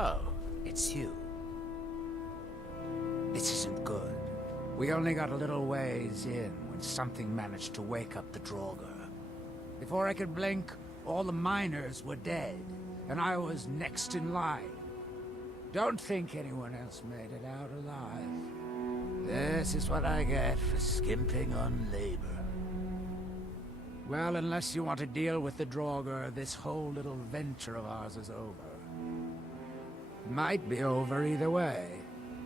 Oh, it's you. This isn't good. We only got a little ways in when something managed to wake up the Draugr. Before I could blink, all the miners were dead, and I was next in line. Don't think anyone else made it out alive. This is what I get for skimping on labor. Well, unless you want to deal with the Draugr, this whole little venture of ours is over. Might be over either way.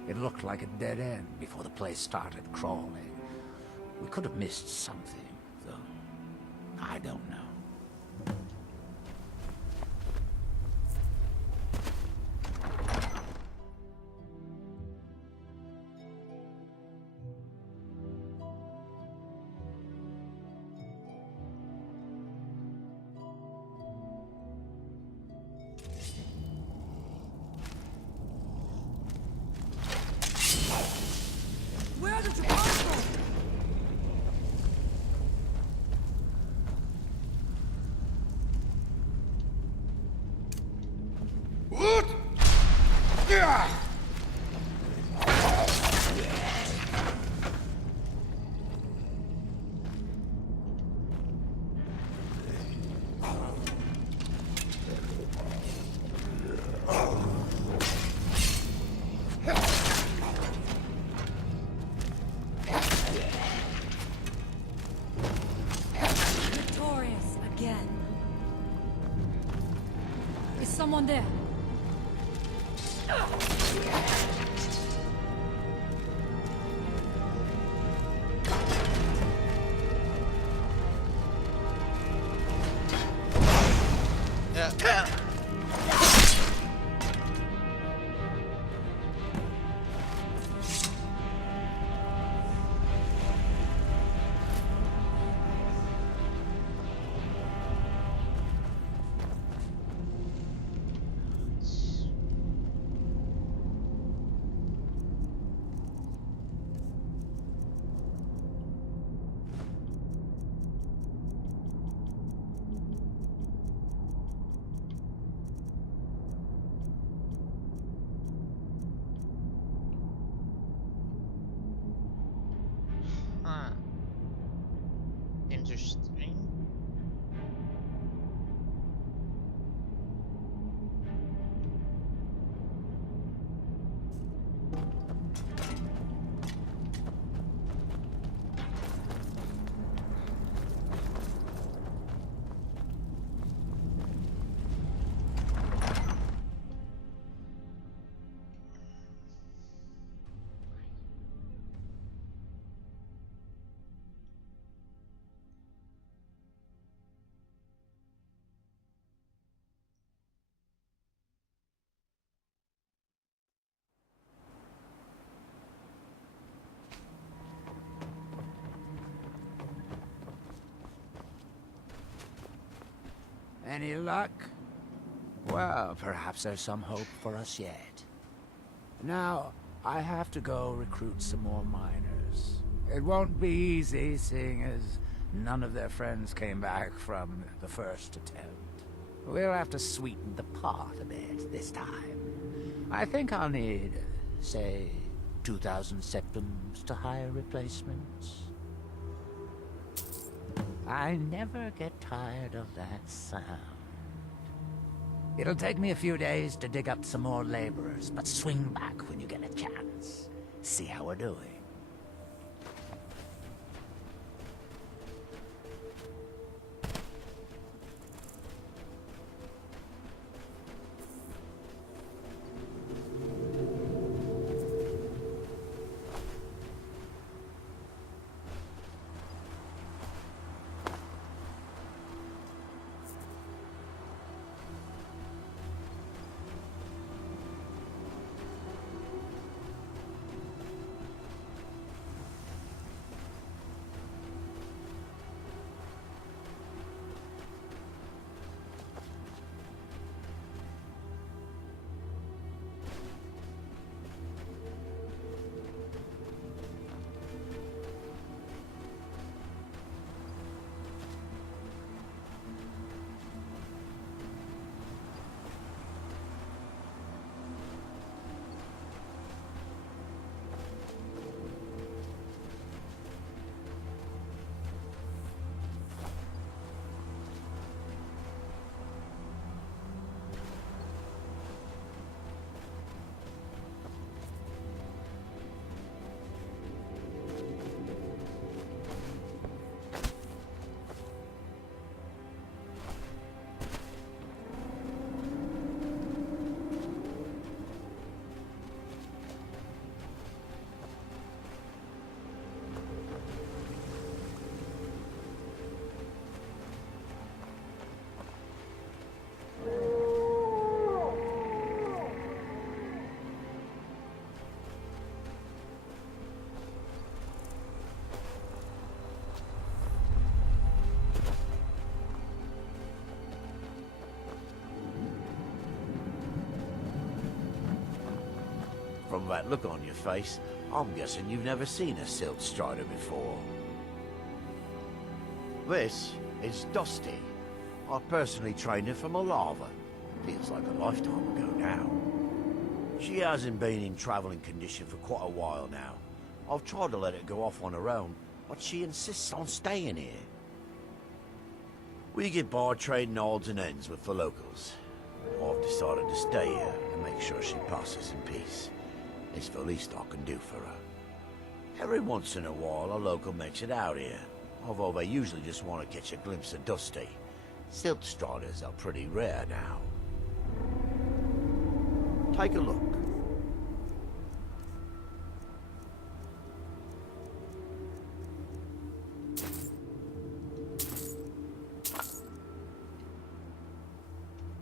It looked like a dead end before the place started crawling. We could have missed something, though. I don't know. Where did you come from? What? Yeah. Victorious again. Is someone there? Yeah. Huh. Interesting. Any luck? Well, perhaps there's some hope for us yet. Now, I have to go recruit some more miners. It won't be easy, seeing as none of their friends came back from the first attempt. We'll have to sweeten the pot a bit this time. I think I'll need, say, 2,000 septums to hire replacements. I never get tired of that sound. It'll take me a few days to dig up some more laborers, but swing back when you get a chance. See how we're doing. From that look on your face, I'm guessing you've never seen a silt strider before. This is Dusty. I personally trained her from a lava. Feels like a lifetime ago now. She hasn't been in traveling condition for quite a while now. I've tried to let her go off on her own, but she insists on staying here. We get by trading odds and ends with the locals. I've decided to stay here and make sure she passes in peace. It's the least I can do for her. Every once in a while, a local makes it out here, although they usually just want to catch a glimpse of Dusty. Silt striders are pretty rare now. Take a look.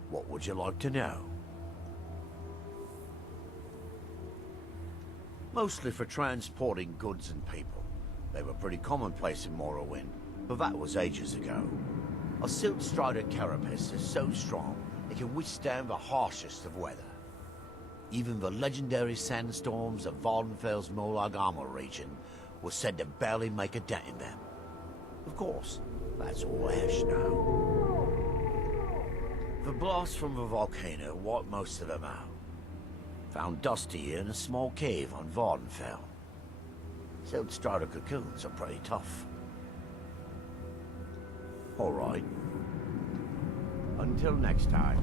What would you like to know? Mostly for transporting goods and people. They were pretty commonplace in Morrowind, but that was ages ago. A silt strider carapace is so strong it can withstand the harshest of weather. Even the legendary sandstorms of Vardenfell's Molag Armor region were said to barely make a dent in them. Of course, that's all ash now. The blast from the volcano wiped most of them out. Found Dusty in a small cave on Vardenfell. Silt strider cocoons are pretty tough. All right. Until next time.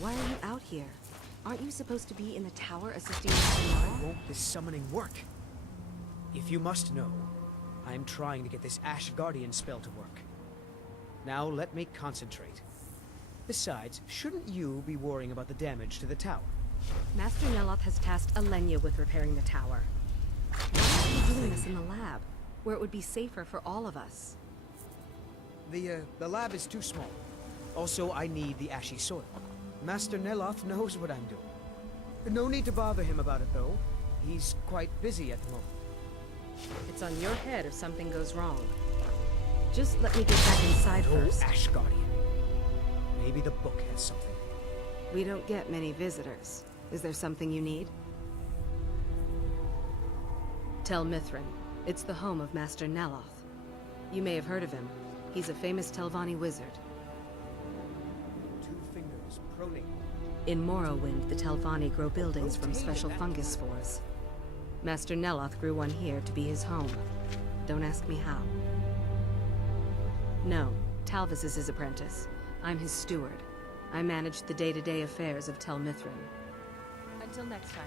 Why are you out here? Aren't you supposed to be in the tower assisting Mr. Why won't this summoning work? If you must know, I'm trying to get this Ash Guardian spell to work. Now let me concentrate. Besides, shouldn't you be worrying about the damage to the tower? Master Neloth has tasked Alenia with repairing the tower. Why are you doing this in the lab, where it would be safer for all of us? The lab is too small. Also, I need the ashy soil. Master Neloth knows what I'm doing. No need to bother him about it, though. He's quite busy at the moment. It's on your head if something goes wrong. Just let me get back inside first. Ash Guardian. Maybe the book has something. We don't get many visitors. Is there something you need? Tel Mithrin. It's the home of Master Neloth. You may have heard of him. He's a famous Telvanni wizard. Two fingers proning. In Morrowind, the Telvanni grow buildings from special fungus spores. Master Neloth grew one here to be his home. Don't ask me how. No, Talvis is his apprentice. I'm his steward. I manage the day-to-day affairs of Tel Mithrin. Until next time.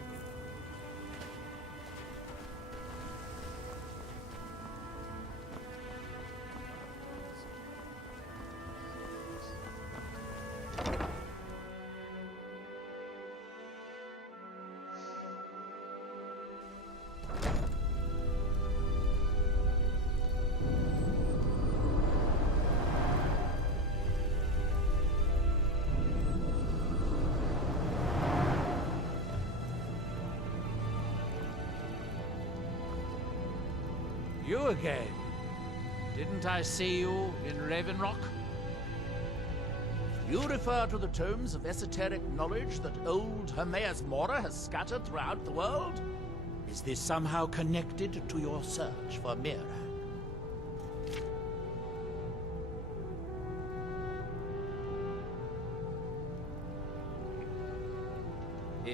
You again? Didn't I see you in Raven Rock? You refer to the tomes of esoteric knowledge that old Hermaeus Mora has scattered throughout the world? Is this somehow connected to your search for Mira?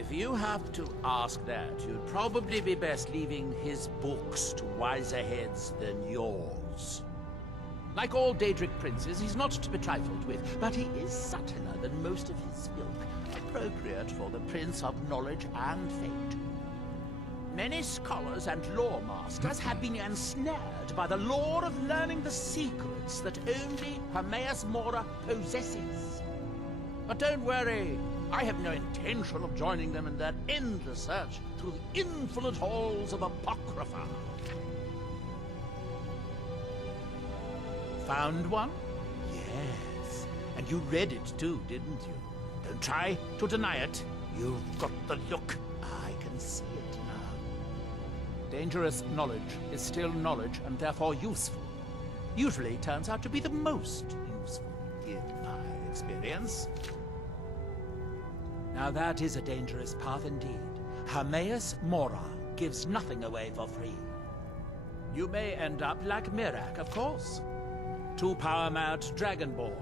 If you have to ask that, you'd probably be best leaving his books to wiser heads than yours. Like all Daedric princes, he's not to be trifled with, but he is subtler than most of his ilk, appropriate for the Prince of Knowledge and Fate. Many scholars and lore masters have been ensnared by the lore of learning the secrets that only Hermaeus Mora possesses. But don't worry, I have no intention of joining them in their endless search through the infinite halls of Apocrypha. Found one? Yes. And you read it too, didn't you? Don't try to deny it. You've got the look. I can see it now. Dangerous knowledge is still knowledge and therefore useful. Usually turns out to be the most useful, in my experience. Now that is a dangerous path indeed. Hermaeus Mora gives nothing away for free. You may end up like Mirak, of course. Too power-mad Dragonborn.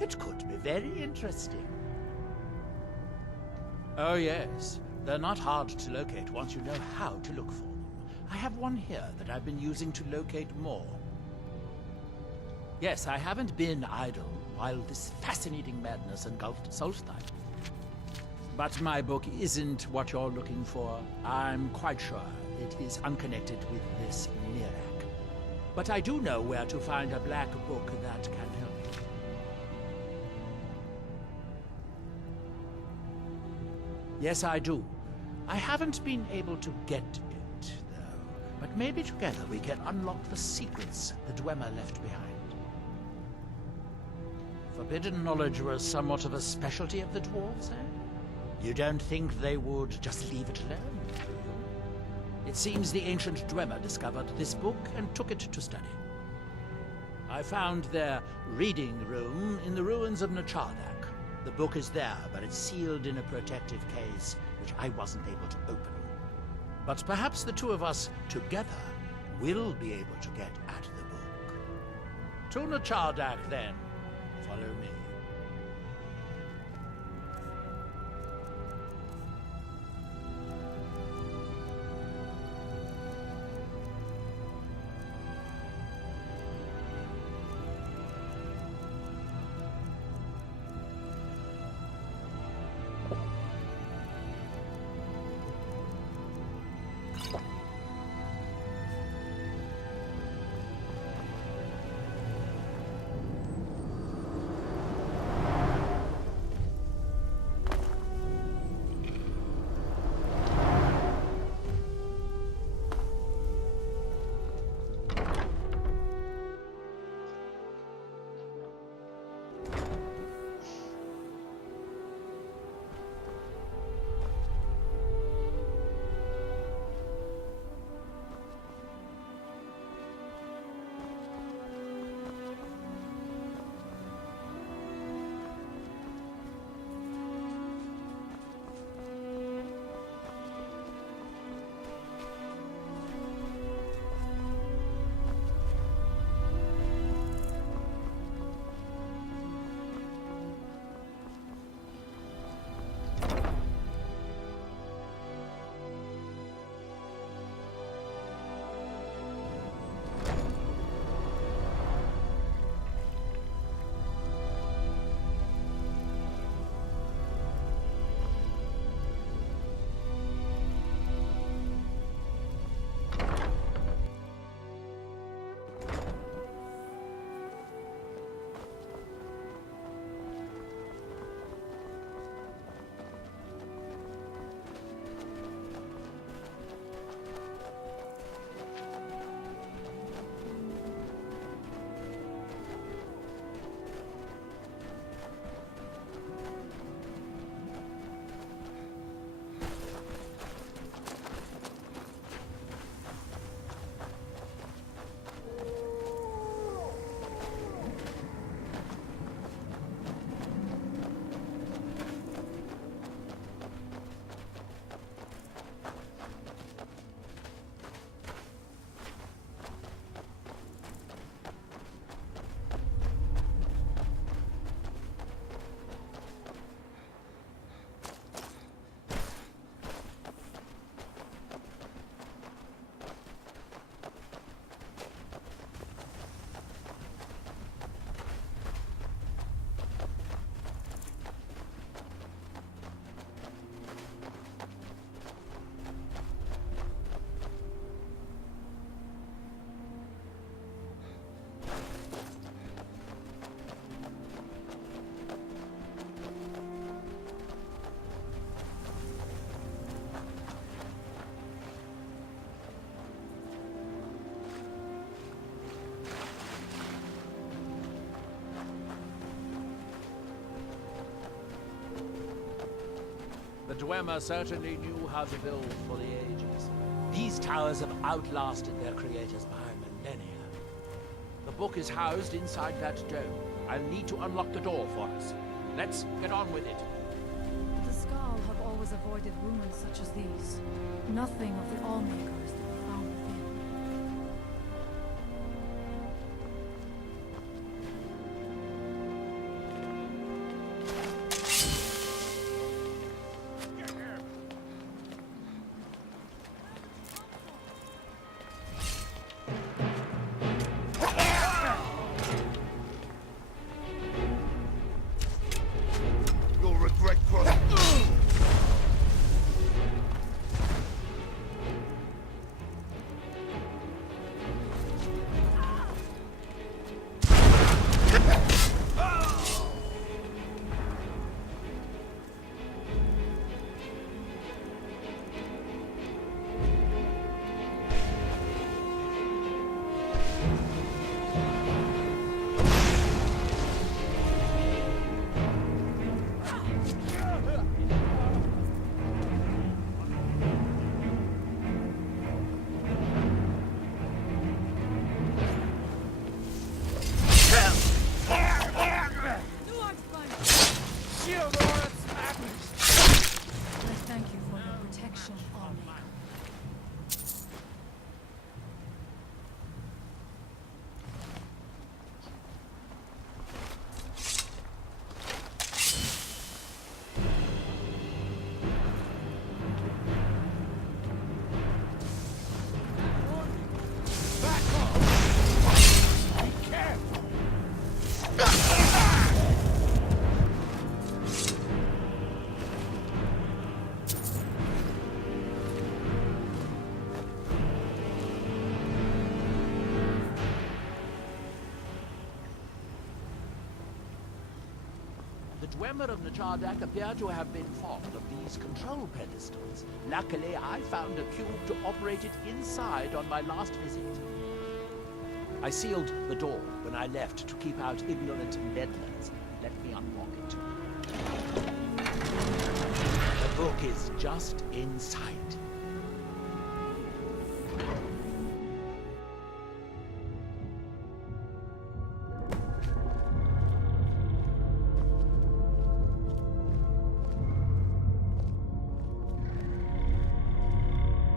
It could be very interesting. Oh yes, they're not hard to locate once you know how to look for them. I have one here that I've been using to locate more. Yes, I haven't been idle while this fascinating madness engulfed Solstein. But my book isn't what you're looking for. I'm quite sure it is unconnected with this Mirak. But I do know where to find a black book that can help. Yes, I do. I haven't been able to get it, though. But maybe together we can unlock the secrets the Dwemer left behind. Forbidden knowledge was somewhat of a specialty of the dwarves, eh? You don't think they would just leave it alone, do you? It seems the ancient Dwemer discovered this book and took it to study. I found their reading room in the ruins of nchardak. The book is there, but it's sealed in a protective case, which I wasn't able to open. But perhaps the two of us together will be able to get at the book. To nchardak, then. Follow me. Dwemer certainly knew how to build for the ages. These towers have outlasted their creators by millennia. The book is housed inside that dome. I'll need to unlock the door for us. Let's get on with it. The Skal have always avoided ruins such as these. Nothing of the Allmakers to be found within. You'll regret crossing. I thank you for your protection, Allmaker. The Dwemer of nchardak appear to have been fond of these control pedestals. Luckily, I found a cube to operate it inside on my last visit. I sealed the door when I left to keep out ignorant meddlers. Let me unlock it. The book is just inside.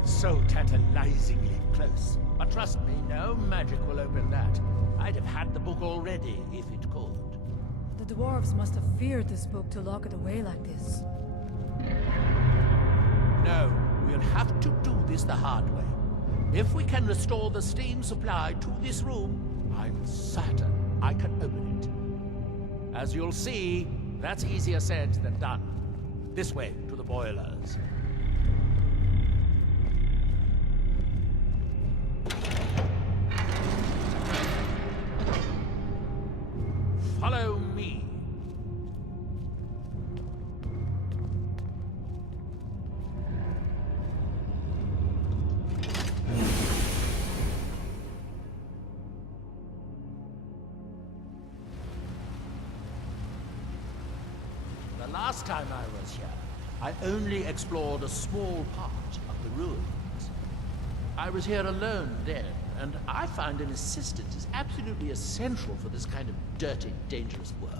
So tantalizingly close. But trust me, no magic will open that. I'd have had the book already if it could. The dwarves must have feared this book to lock it away like this. No, we'll have to do this the hard way. If we can restore the steam supply to this room, I'm certain I can open it. As you'll see, that's easier said than done. This way, to the boilers. Follow me. The last time I was here, I only explored a small part of the ruins. I was here alone then, and I find an assistant is absolutely essential for this kind of dirty, dangerous work.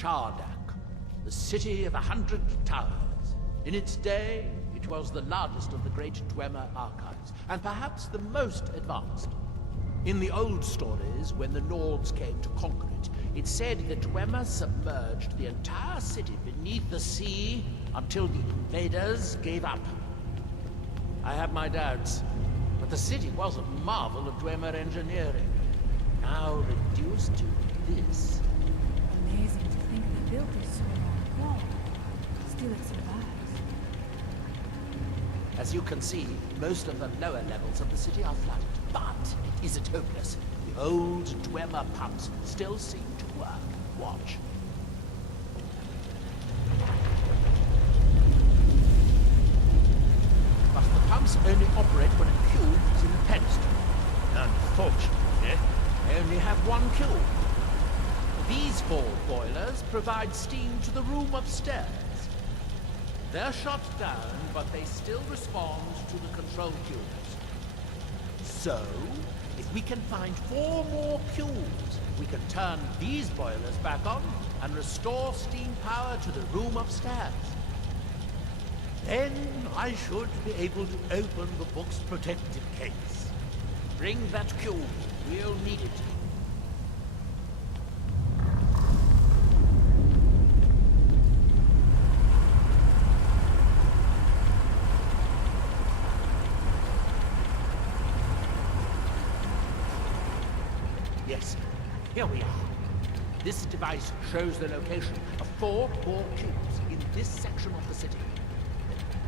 nchardak, the city of 100 towers. In its day, it was the largest of the great Dwemer archives, and perhaps the most advanced. In the old stories, when the Nords came to conquer it, it said that Dwemer submerged the entire city beneath the sea until the invaders gave up. I have my doubts, but the city was a marvel of Dwemer engineering, now reduced to this. Amazing to think they built this so long ago. Still it survives. As you can see, most of the lower levels of the city are flooded, but it isn't hopeless. old Dwemer pumps still seem to work. Watch. But the pumps only operate when a cube is in the pedestal. Unfortunately, they only have one cube. These 4 boilers provide steam to the room upstairs. They're shut down, but they still respond to the control cubes. So, if we can find 4 more cubes, we can turn these boilers back on and restore steam power to the room upstairs. Then I should be able to open the book's protective case. Bring that cube. We'll need it. Yes, here we are. This device shows the location of 4 more cubes in this section of the city.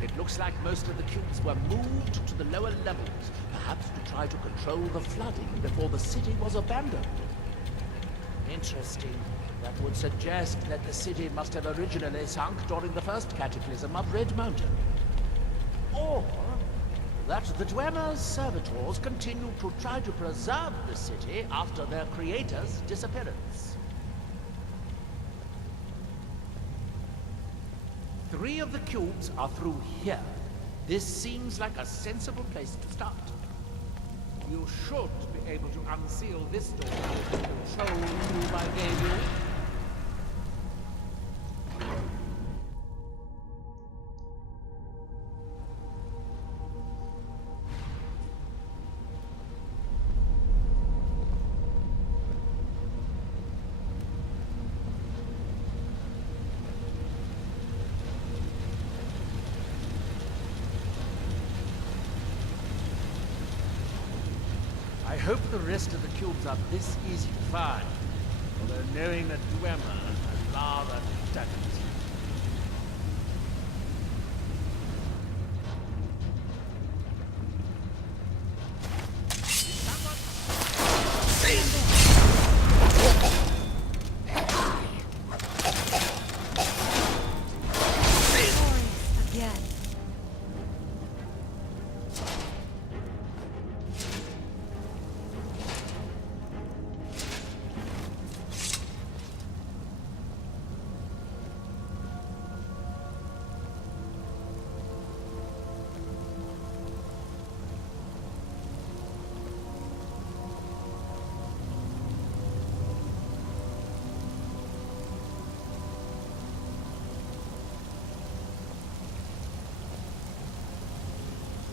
It looks like most of the cubes were moved to the lower levels, perhaps to try to control the flooding before the city was abandoned. Interesting. That would suggest that the city must have originally sunk during the first cataclysm of Red Mountain. Or that the Dwemer's servitors continued to try to preserve the city after their creator's disappearance. 3 of the cubes are through here. This seems like a sensible place to start. You should be able to unseal this door with the control cube I gave you. I hope the rest of the cubes are this easy to find, although knowing that Dwemer has rather studied. Again.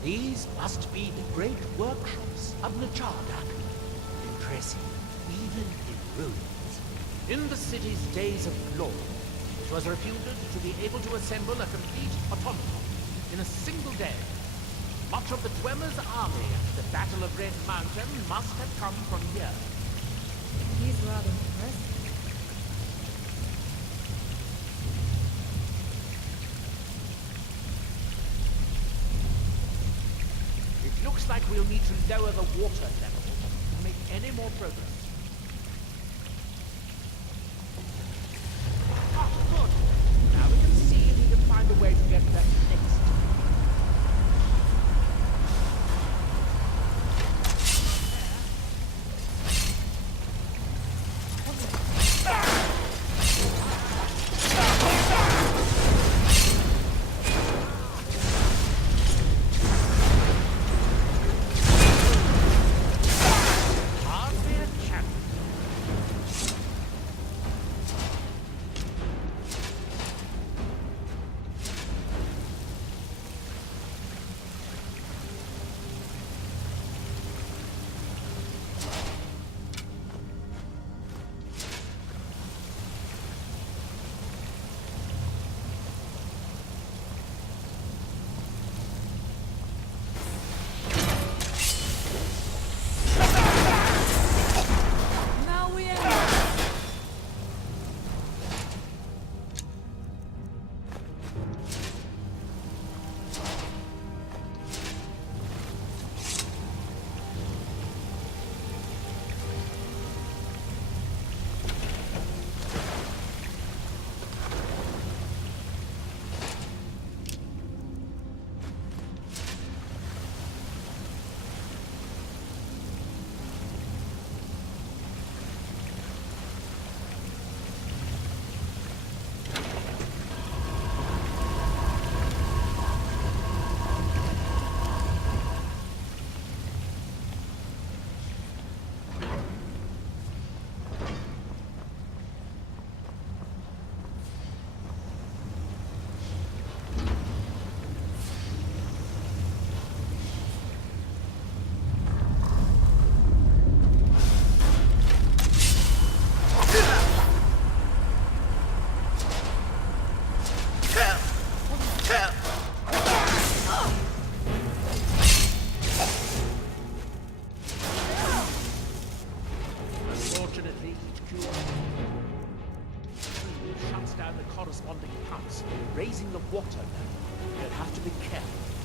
These must be the great workshops of nchardak. Impressive, even in ruins. In the city's days of glory, it was reputed to be able to assemble a complete automaton in a single day. Much of the Dwemer's army at the Battle of Red Mountain must have come from here. He's rather impressive. It looks like we'll need to lower the water level to make any more progress. Ah, good. Now we can see if we can find a way to get that fixed. Hardly a down the corresponding pumps, raising the water level. You'll have to be careful.